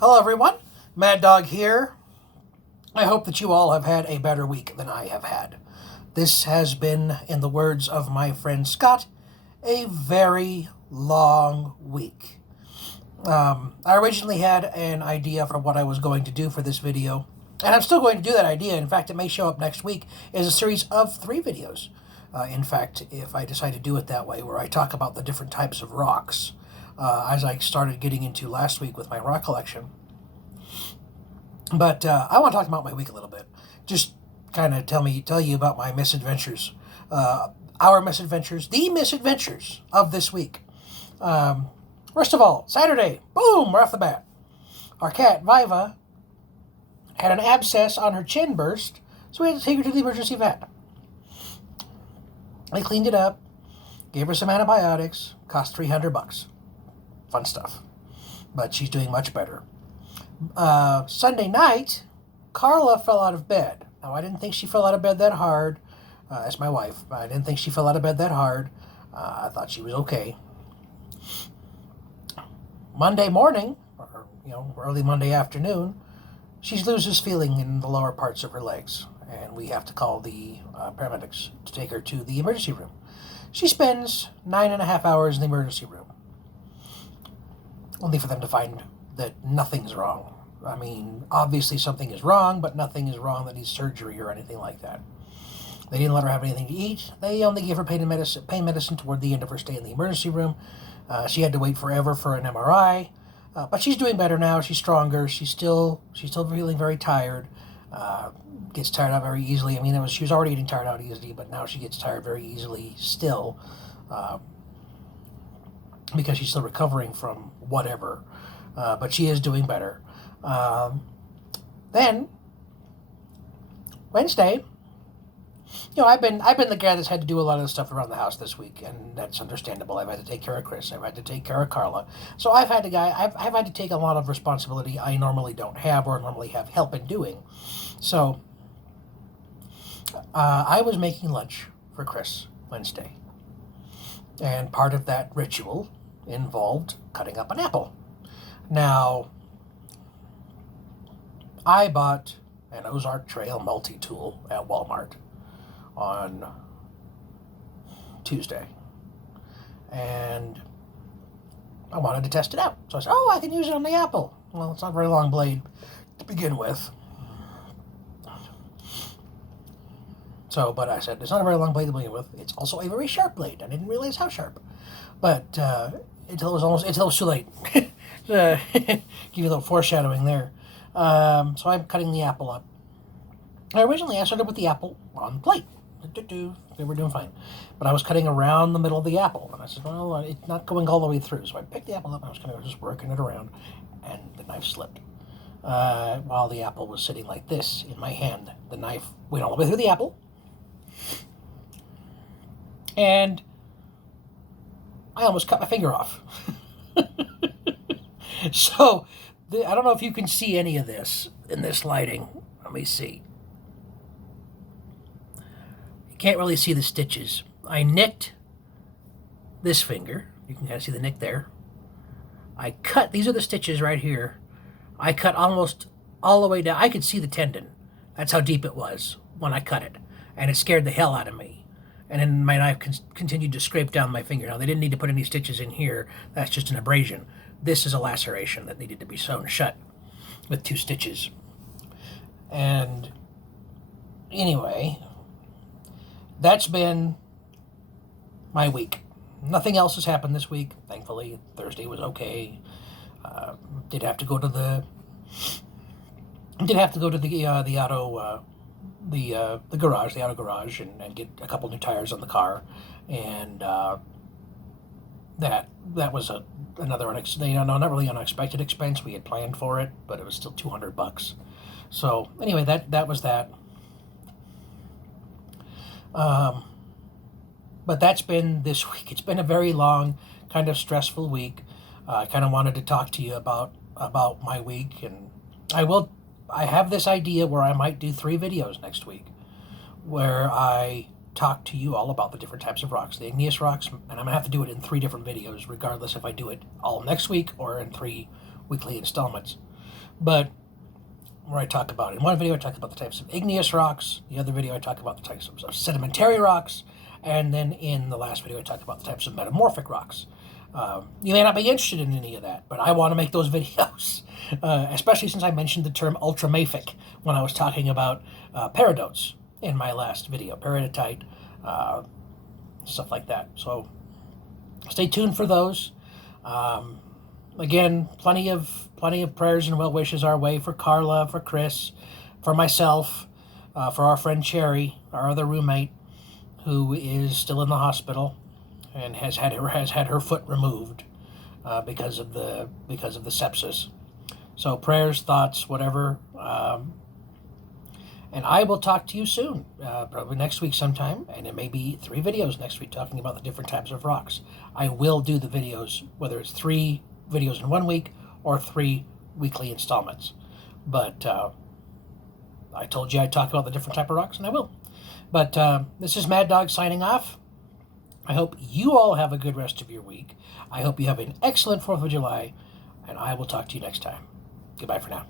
Hello, everyone. Mad Dog here. I hope that you all have had a better week than I have had. This has been, in the words of my friend Scott, a very long week. I originally had an idea for what I was going to do for this video, and I'm still going to do that idea. In fact, it may show up next week as a series of 3 videos. In fact, if I decide to do it that way, where I talk about the different types of rocks, as I started getting into last week with my rock collection. But I want to talk about my week a little bit. Just kind of tell you about my misadventures, our misadventures, the misadventures of this week. First of all, Saturday, boom, right off the bat, our cat Viva had an abscess on her chin burst, so we had to take her to the emergency vet. They cleaned it up, gave her some antibiotics, cost $300. Fun stuff, but she's doing much better. Sunday night, Carla fell out of bed. Now, I didn't think she fell out of bed that hard. That's my wife. I didn't think she fell out of bed that hard. I thought she was okay. Monday morning, or early Monday afternoon, she loses feeling in the lower parts of her legs, and we have to call the paramedics to take her to the emergency room. She spends 9.5 hours in the emergency room, only for them to find that nothing's wrong. I mean, obviously something is wrong, but nothing is wrong that needs surgery or anything like that. They didn't let her have anything to eat. They only gave her pain medicine toward the end of her stay in the emergency room. She had to wait forever for an MRI, but she's doing better now. She's stronger. She's still feeling very tired. Gets tired out very easily. I mean, she was already getting tired out easily, but now she gets tired very easily still, because she's still recovering from whatever. But she is doing better. Then Wednesday, I've been the guy that's had to do a lot of the stuff around the house this week, and that's understandable. I've had to take care of Chris. I've had to take care of Carla. So I've had to take a lot of responsibility I normally don't have or normally have help in doing. So I was making lunch for Chris Wednesday, and part of that ritual involved cutting up an apple. Now, I bought an Ozark Trail multi-tool at Walmart on Tuesday, and I wanted to test it out. So I said, I can use it on the apple. Well, it's not a very long blade to begin with. But I said, it's not a very long blade to begin with. It's also a very sharp blade. I didn't realize how sharp. But until it was too late. Give you a little foreshadowing there. So I'm cutting the apple up. Originally, I started with the apple on the plate. They were doing fine. But I was cutting around the middle of the apple. And I said, well, it's not going all the way through. So I picked the apple up and I was kind of just working it around. And the knife slipped. While the apple was sitting like this in my hand, the knife went all the way through the apple. And I almost cut my finger off. So, I don't know if you can see any of this in this lighting. Let me see. You can't really see the stitches. I nicked this finger. You can kind of see the nick there. I cut, these are the stitches right here. I cut almost all the way down. I could see the tendon. That's how deep it was when I cut it. And it scared the hell out of me. And then my knife continued to scrape down my finger. Now, they didn't need to put any stitches in here. That's just an abrasion. This is a laceration that needed to be sewn shut with 2 stitches. And anyway, that's been my week. Nothing else has happened this week. Thankfully, Thursday was okay. Did have to go to the auto garage, and get a couple new tires on the car, and that was another not really unexpected expense. We had planned for it, but it was still $200. So anyway, that was that. But that's been this week. It's been a very long, kind of stressful week. I kind of wanted to talk to you about my week, and I have this idea where I might do 3 videos next week, where I talk to you all about the different types of rocks, the igneous rocks, and I'm going to have to do it in 3 different videos, regardless if I do it all next week or in 3 weekly installments. but where I talk about, in one video I talk about the types of igneous rocks, the other video I talk about the types of sedimentary rocks, and then in the last video I talk about the types of metamorphic rocks. You may not be interested in any of that, but I want to make those videos, especially since I mentioned the term ultramafic when I was talking about peridotes in my last video, peridotite, stuff like that. So stay tuned for those. Again, plenty of prayers and well wishes our way for Carla, for Chris, for myself, for our friend Cherry, our other roommate, who is still in the hospital and has had her foot removed because of the sepsis. So prayers, thoughts, whatever. And I will talk to you soon, probably next week sometime, and it may be 3 videos next week talking about the different types of rocks. I will do the videos, whether it's 3 videos in 1 week or 3 weekly installments. But I told you I'd talk about the different type of rocks, and I will. But this is Mad Dog signing off. I hope you all have a good rest of your week. I hope you have an excellent 4th of July, and I will talk to you next time. Goodbye for now.